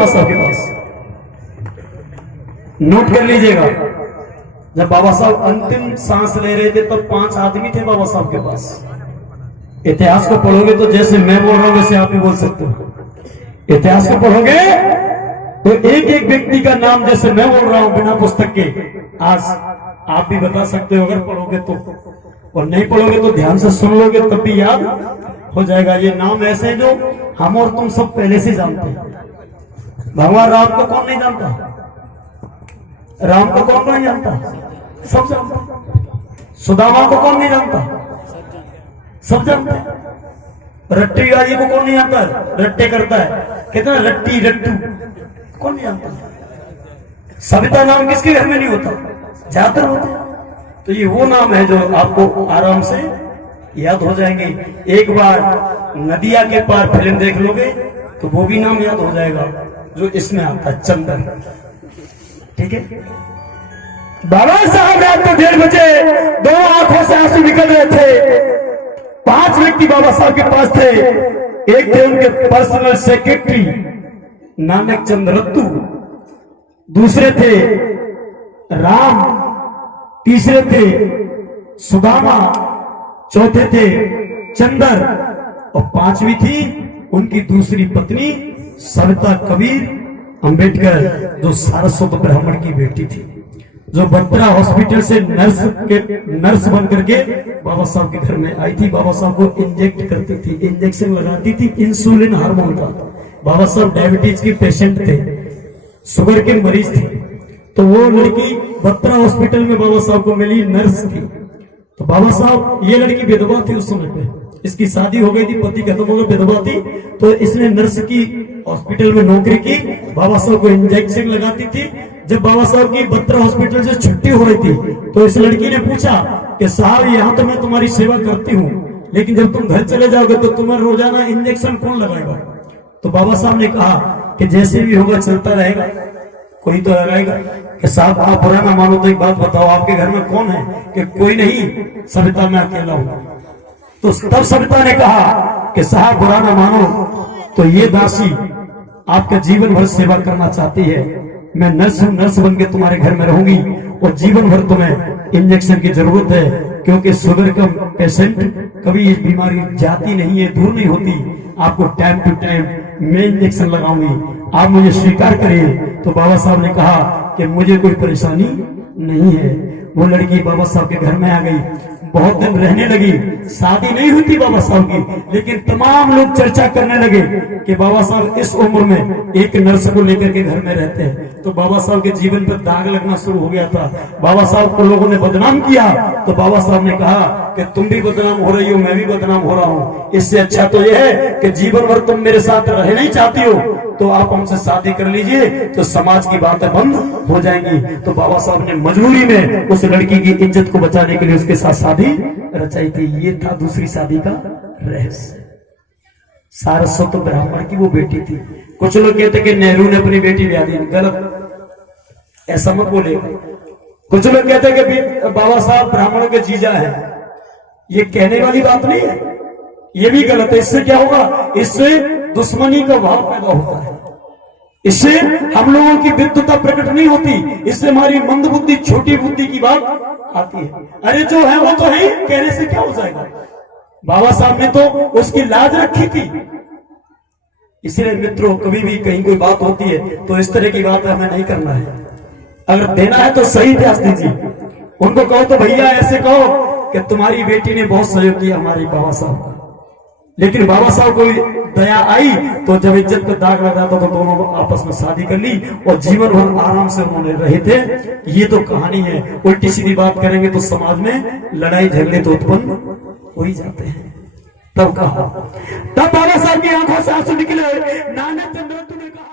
बाबा साहब के पास। नोट कर लीजिएगा, जब बाबा साहब अंतिम सांस ले रहे थे तब 5 आदमी थे बाबा साहब के पास। इतिहास को पढ़ोगे तो जैसे मैं बोल रहा हूं वैसे आप भी बोल सकते हो। इतिहास को पढ़ोगे तो एक एक व्यक्ति का नाम जैसे मैं बोल रहा हूं बिना पुस्तक के, आज आप भी बता सकते हो अगर पढ़ोगे तो, और नहीं पढ़ोगे तो ध्यान से सुन लोगे तब भी याद हो जाएगा। ये नाम ऐसे जो हम और तुम सब पहले से जानते हैं। भगवान राम को कौन नहीं जानता? राम को कौन नहीं जानता? सब जानते। सुदामा को कौन नहीं जानता? सब जानते हैं। रट्टी गाजी को कौन नहीं जानता? रट्टे करता है, कितना रट्टी रट्टू, कौन नहीं जानता? सविता नाम किसके घर में नहीं होता? ज्यादातर होते हैं। तो ये वो नाम है जो आपको आराम से याद हो जाएंगे। एक बार नदिया के पार फिल्म देख लोगे तो वो भी नाम याद हो जाएगा जो इसमें आता है, चंदन। ठीक है। बाबा साहब रात को 1:30 बजे 2 आंखों से आंसू निकल रहे थे। 5 व्यक्ति बाबा साहब के पास थे। एक थे उनके पर्सनल सेक्रेटरी नानक चंद रत्तू, दूसरे थे राम, तीसरे थे सुदामा, चौथे थे चंदर, और 5वीं थी उनकी दूसरी पत्नी सविता कबीर अंबेडकर, जो सारस्वत ब्राह्मण की बेटी थी, जो बत्रा हॉस्पिटल से नर्स बन करके बाबा साहब के घर में आई थी। बाबा साहब को इंजेक्ट करती थी, इंजेक्शन लगाती थी इंसुलिन हार्मोन का। बाबा साहब डायबिटीज के पेशेंट थे, शुगर के मरीज थे। तो वो लड़की बत्रा हॉस्पिटल में बाबा साहब को मिली, नर्स थी। तो बाबा साहब, ये लड़की विधवा थी उस समय पे, इसकी शादी हो गई थी, पति खत्म हो गया, विधवा थी। तो इसने नर्स की हॉस्पिटल में नौकरी की, बाबा साहब को इंजेक्शन लगाती थी। जब बाबा साहब की बत्रा हॉस्पिटल से छुट्टी हो रही थी तो इस लड़की ने पूछा कि साहब यहाँ तो मैं तुम्हारी सेवा करती हूँ, लेकिन जब तुम घर चले जाओगे तो तुम्हें रोजाना इंजेक्शन कौन लगाएगा? तो बाबा साहब ने कहा कि जैसे भी होगा चलता रहेगा, कोई तो लगाएगा। कि साहब आप बुरा ना मानो तो एक बात बताओ, आपके घर में कौन है? कि कोई नहीं, सविता मैं अकेला हूं। तो तब सविता ने कहा कि साहब बुरा ना मानो तो ये दासी आपका जीवन भर सेवा करना चाहती है। मैं नर्स हूं, नर्स बन के तुम्हारे घर में रहूंगी और जीवन भर तुम्हें इंजेक्शन की जरूरत है, क्योंकि शुगर का पेशेंट कभी ये बीमारी जाती नहीं है, दूर नहीं होती। आपको टाइम टू टाइम मैं इंजेक्शन लगाऊंगी, आप मुझे स्वीकार करिए। तो बाबा साहब ने कहा कि मुझे कोई परेशानी नहीं है। वो लड़की बाबा साहब के घर में आ गई, बहुत दिन रहने लगी। शादी नहीं हुई थी बाबा साहब की, लेकिन तमाम लोग चर्चा करने लगे कि बाबा साहब इस उम्र में एक नर्स को लेकर के घर में रहते हैं। तो बाबा साहब के जीवन पर दाग लगना शुरू हो गया था। बाबा साहब को लोगों ने बदनाम किया। तो बाबा साहब ने कहा कि तुम भी बदनाम हो रही हो, मैं भी बदनाम हो रहा हूँ। इससे अच्छा तो यह है कि जीवन भर तुम मेरे साथ रहना ही चाहती हो तो आप हमसे शादी कर लीजिए, तो समाज की बातें बंद हो जाएंगी। तो बाबा साहब ने मजबूरी में उस लड़की की इज्जत को बचाने के लिए उसके साथ शादी रचाई थी। ये था दूसरी शादी का रहस्य। सारस्वत ब्राह्मण की वो बेटी थी। कुछ लोग कहते कि नेहरू ने अपनी बेटी ब्याह दी, गलत, ऐसा मत बोले। कुछ लोग कहते कि बाबा साहब ब्राह्मणों के जीजा है, ये कहने वाली बात नहीं है, ये भी गलत है। इससे क्या होगा? इससे दुश्मनी का भाव पैदा होता है, इससे हम लोगों की विद्वता प्रकट नहीं होती, इससे हमारी मंद बुद्धि, छोटी बुद्धि की बात आती है। अरे जो है वो तो है, कहने से क्या हो जाएगा? बाबा साहब ने तो उसकी लाज रखी थी। इसलिए मित्रों, कभी भी कहीं कोई बात होती है तो इस तरह की बात हमें नहीं करना है। अगर देना है तो सही इतिहास दीजिए। उनको कहो तो भैया ऐसे कहो कि तुम्हारी बेटी ने बहुत सहयोग किया हमारे बाबा साहब का, लेकिन बाबा साहब को दया आई तो जब इज्जत पे दाग लगा था तो दोनों आपस में शादी कर ली और जीवन भर आराम से उन्होंने रहे थे। ये तो कहानी है। उल्टी सीधी बात करेंगे तो समाज में लड़ाई झगड़े तो उत्पन्न हो ही जाते हैं। तब कहा, तब बाबा साहब की आंखों से आंसू निकले। नानक चंद्र ने कहा।